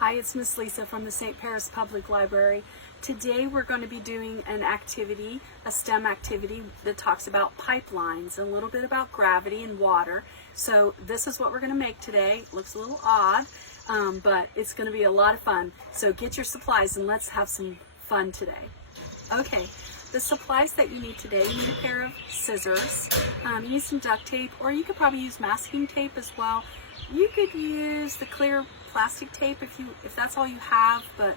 Hi, it's Miss Lisa from the St. Paris Public Library. Today we're going to be doing an activity, a STEM activity that talks about pipelines, a little bit about gravity and water. So this is what we're going to make today. It looks a little odd, but it's going to be a lot of fun. So get your supplies and let's have some fun today. Okay, the supplies that you need today, you need a pair of scissors, you need some duct tape, or you could probably use masking tape as well. You could use the clear plastic tape if that's all you have, but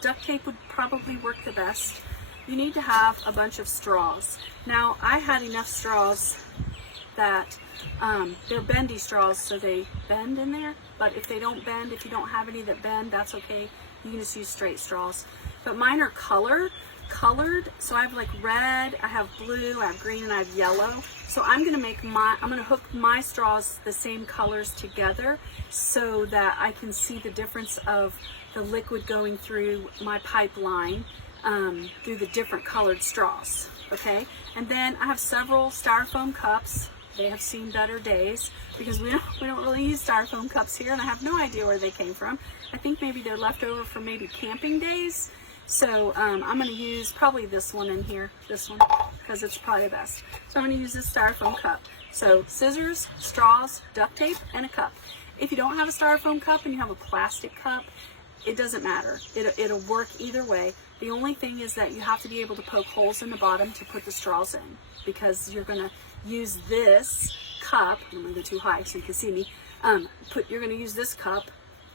duct tape would probably work the best. You need to have a bunch of straws. Now, I had enough straws that they're bendy straws, so they bend in there, but if they don't bend, if you don't have any that bend, that's okay. You can just use straight straws. But mine are colored, so I have like red, I have blue, I have green, and I have yellow. So I'm gonna hook my straws the same colors together so that I can see the difference of the liquid going through my pipeline through the different colored straws, okay? And then I have several styrofoam cups. They have seen better days because we don't really use styrofoam cups here, and I have no idea where they came from. I think maybe they're left over from maybe camping days. So I'm going to use probably this one in here, this one, because it's probably the best. So I'm going to use this styrofoam cup. So scissors, straws, duct tape, and a cup. If you don't have a styrofoam cup and you have a plastic cup, it doesn't matter. It'll work either way. The only thing is that you have to be able to poke holes in the bottom to put the straws in, because you're going to use this cup. I'm going to go too high so you can see me. You're going to use this cup.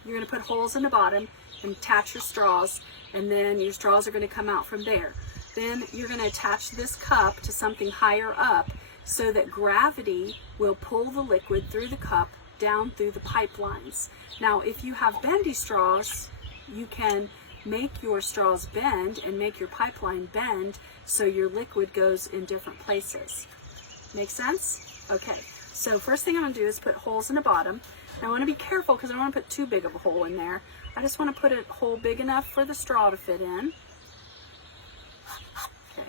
You're going to put holes in the bottom and attach your straws, and then your straws are going to come out from there. Then you're going to attach this cup to something higher up so that gravity will pull the liquid through the cup down through the pipelines. Now, if you have bendy straws, you can make your straws bend and make your pipeline bend so your liquid goes in different places. Make sense? Okay, so first thing I'm going to do is put holes in the bottom. Now I want to be careful because I don't want to put too big of a hole in there. I just want to put a hole big enough for the straw to fit in. Okay.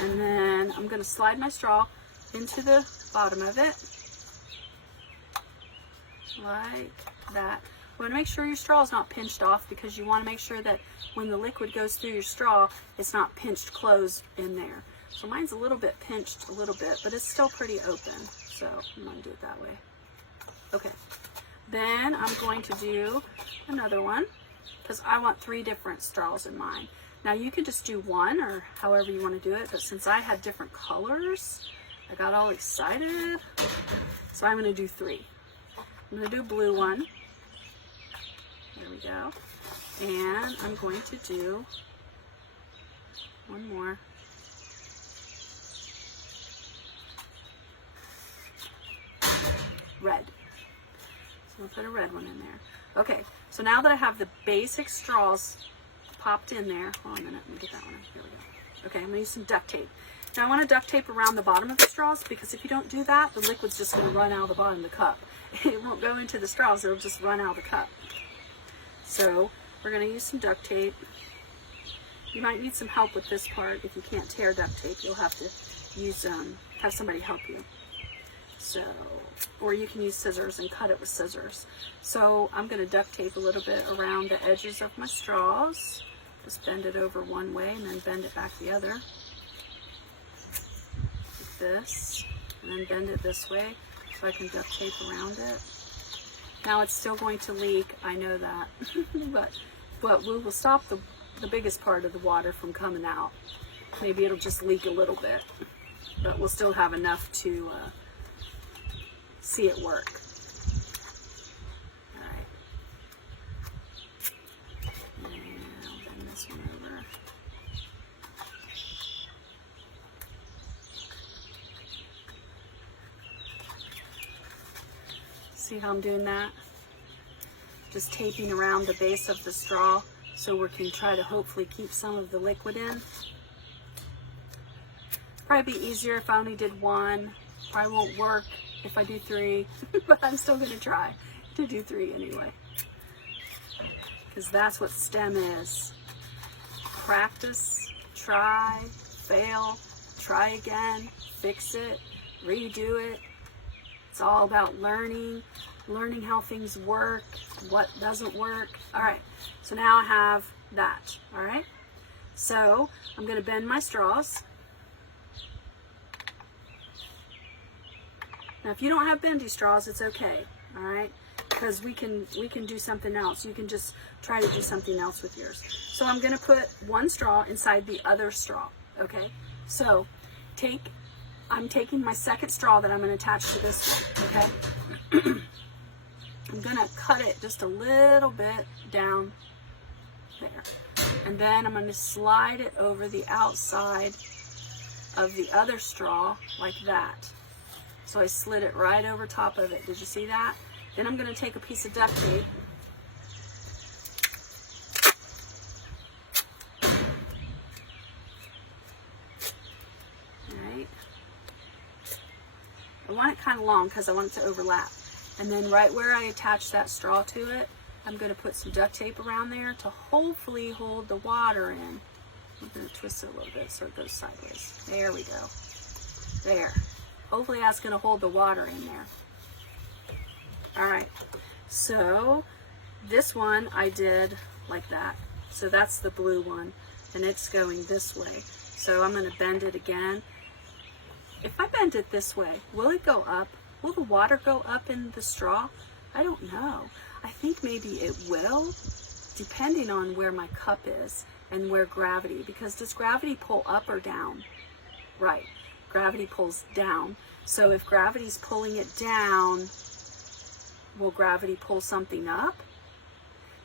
And then I'm going to slide my straw into the bottom of it, like that. You want to make sure your straw is not pinched off, because you want to make sure that when the liquid goes through your straw, it's not pinched closed in there. So mine's a little bit pinched, a little bit, but it's still pretty open. So I'm going to do it that way. Okay. Then I'm going to do another one because I want 3 different straws in mine. Now you can just do one or however you want to do it, but since I had different colors, I got all excited. So I'm going to do 3. I'm going to do a blue one. There we go. And I'm going to do one more. Red. So I'll put a red one in there. Okay, so now that I have the basic straws popped in there, hold on a minute, let me get that one. Here we go. Okay, I'm gonna use some duct tape. Now I want to duct tape around the bottom of the straws, because if you don't do that, the liquid's just gonna run out of the bottom of the cup. It won't go into the straws, it'll just run out of the cup. So we're gonna use some duct tape. You might need some help with this part. If you can't tear duct tape, you'll have to use, have somebody help you. So, or you can use scissors and cut it with scissors. So I'm going to duct tape a little bit around the edges of my straws. Just bend it over one way and then bend it back the other. Like this. And then bend it this way so I can duct tape around it. Now it's still going to leak, I know that. but we will stop the biggest part of the water from coming out. Maybe it'll just leak a little bit, but we'll still have enough to see it work. All right. And I'll bend this one over. See how I'm doing that? Just taping around the base of the straw so we can try to hopefully keep some of the liquid in. Probably be easier if I only did one. Probably won't work if I do 3, but I'm still going to try to do 3 anyway, because that's what STEM is. Practice, try, fail, try again, fix it, redo it. It's all about learning how things work, what doesn't work. All right, so now I have that. All right, so I'm going to bend my straws. Now if you don't have bendy straws, it's okay. All right, because we can do something else. You can just try to do something else with yours. So I'm going to put one straw inside the other straw. Okay, so I'm taking my second straw that I'm going to attach to this one. Okay, I'm going to cut it just a little bit down there, and then I'm going to slide it over the outside of the other straw like that. So I slid it right over top of it. Did you see that? Then I'm going to take a piece of duct tape. Right. I want it kind of long because I want it to overlap. And then right where I attach that straw to it, I'm going to put some duct tape around there to hopefully hold the water in. I'm going to twist it a little bit so it goes sideways. There we go. There. Hopefully that's going to hold the water in there. All right, so this one I did like that. So that's the blue one, and it's going this way. So I'm going to bend it again. If I bend it this way, will it go up? Will the water go up in the straw? I don't know. I think maybe it will, depending on where my cup is and where gravity, because does gravity pull up or down? Right, gravity pulls down. So if gravity's pulling it down, will gravity pull something up?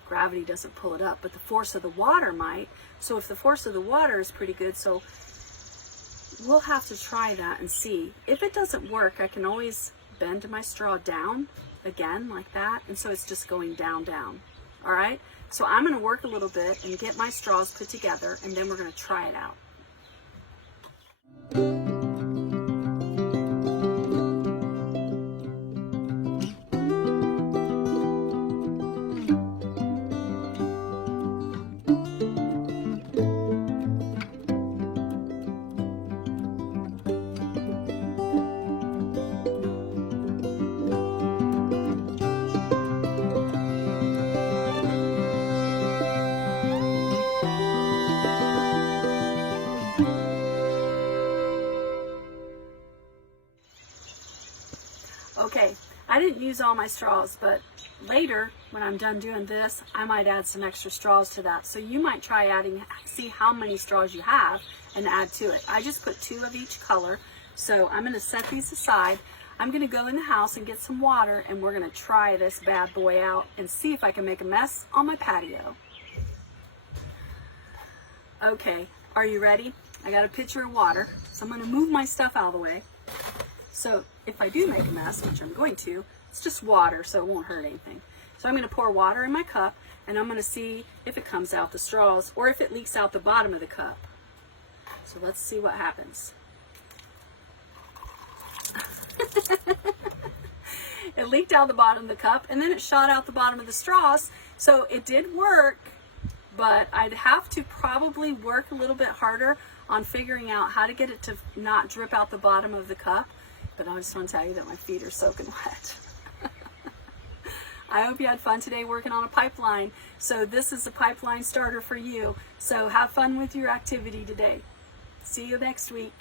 Gravity doesn't pull it up, but the force of the water might. So if the force of the water is pretty good, so we'll have to try that and see. If it doesn't work, I can always bend my straw down again like that, and so it's just going down, down. All right, so I'm going to work a little bit and get my straws put together, and then we're going to try it out. Okay, I didn't use all my straws, but later when I'm done doing this, I might add some extra straws to that. So you might try adding, see how many straws you have and add to it. I just put 2 of each color. So I'm going to set these aside. I'm going to go in the house and get some water, and we're going to try this bad boy out and see if I can make a mess on my patio. Okay, are you ready? I got a pitcher of water, so I'm going to move my stuff out of the way. So if I do make a mess, which I'm going to, it's just water, so it won't hurt anything. So I'm going to pour water in my cup, and I'm going to see if it comes out the straws or if it leaks out the bottom of the cup. So let's see what happens. It leaked out the bottom of the cup, and then it shot out the bottom of the straws. So it did work, but I'd have to probably work a little bit harder on figuring out how to get it to not drip out the bottom of the cup. But I just want to tell you that my feet are soaking wet. I hope you had fun today working on a pipeline. So this is a pipeline starter for you. So have fun with your activity today. See you next week.